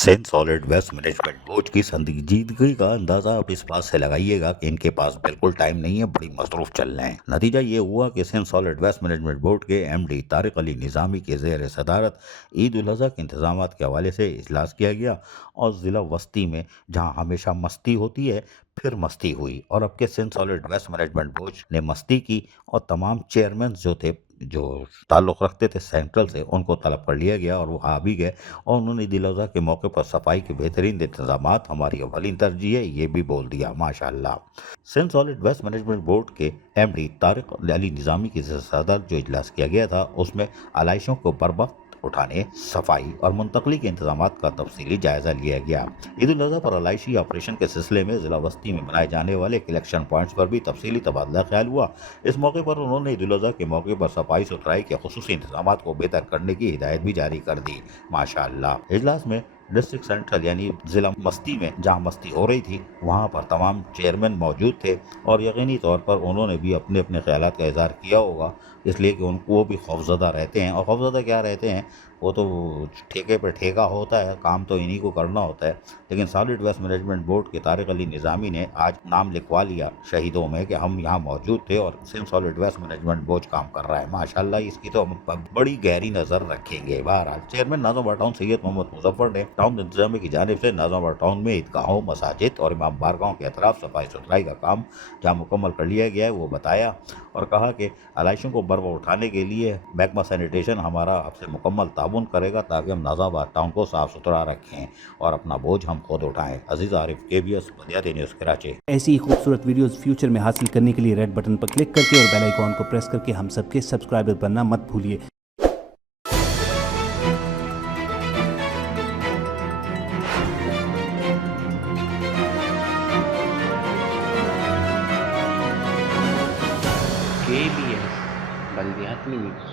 Saint solid waste management board की संजीदगी का अंदाजा आप इस बात से लगाइएगा कि इनके पास बिल्कुल टाइम नहीं है, बड़ी मसरूफ चल रहे हैं। नतीजा ये हुआ कि Sindh solid waste management board के एमडी तारिक अली निज़ामी के ज़ेर सदारत ईद उल अज़हा के इंतजाम के हवाले से इजलास किया गया और ज़िला वस्ती में जहाँ हमेशा मस्ती होती है फिर मस्ती हुई और अब के Sindh solid waste management board ने मस्ती की और तमाम चेयरमैन जो ताल्लुक़ रखते थे सेंट्रल से उनको तलब कर लिया गया और वो आ भी गए और उन्होंने ईद उल अज़हा के मौके पर सफाई के बेहतरीन इंतजामात हमारी अवलीन तरजीह है ये भी बोल दिया माशाअल्लाह। Sindh solid waste management board के एमडी तारिक अली निज़ामी की सदारत जो इजलास किया गया था उसमें आलाइशों को बर्वक्त उठाने, सफाई और मुंतकली के इंतजाम का तफसीली जायजा लिया गया। ईद उल अज़हा पर आलाइशी ऑपरेशन के सिलसिले में ज़िला वस्ती में बनाए जाने वाले कलेक्शन पॉइंट्स पर भी तफसीली तबादला ख्याल हुआ। इस मौके पर उन्होंने ईद उल अज़हा के मौके पर सफाई सुथराई के खुसूसी इंतजाम को बेहतर करने की हिदायत भी जारी कर दी माशाअल्लाह। इजलास में डिस्ट्रिक्ट सेंट्रल यानी ज़िला मस्ती में जहाँ मस्ती हो रही थी वहाँ पर तमाम चेयरमैन मौजूद थे और यकीनी तौर पर उन्होंने भी अपने अपने ख्यालात का इज़हार किया होगा, इसलिए कि उनको वो भी खौफज़दा रहते हैं और खौफज़दा क्या रहते हैं, वो तो ठेके पर ठेका होता है, काम तो इन्हीं को करना होता है। लेकिन सॉलिड वेस्ट मैनेजमेंट बोर्ड के तारिक अली निज़ामी ने आज नाम लिखवा लिया शहीदों में कि हम यहाँ मौजूद थे और Sindh solid waste management board काम कर रहा है माशाअल्लाह। इसकी तो हम बड़ी गहरी नज़र रखेंगे। बहरहाल चेयरमैन नाज़िम टाउन सैयद मोहम्मद मुजफ्फर ने टाउन इंतजामी की जानिब से नाज़िम टाउन में ईदगाहों, मसाजिद और इमाम बारगाहों के अतराफ सफाई सुथराई का काम जहाँ मुकम्मल कर लिया गया है वो बताया और कहा कि आलाइशों को बर्फ उठाने के लिए महकमा सैनिटेशन हमारा आपसे मुकम्मल ताउन करेगा ताकि हम नाज़ाबाद टाउन को साफ़ सुथरा रखें और अपना बोझ हम खुद उठाएं। अजीज़ आरिफ, KBS बदियाती न्यूज़ कराची। ऐसी ही खूबसूरत वीडियोस फ्यूचर में हासिल करने के लिए रेड बटन पर क्लिक करके और बेल आइकॉन को प्रेस करके हम सबके सब्सक्राइबर बनना मत भूलिए। KBS बल्दियाती न्यूज़।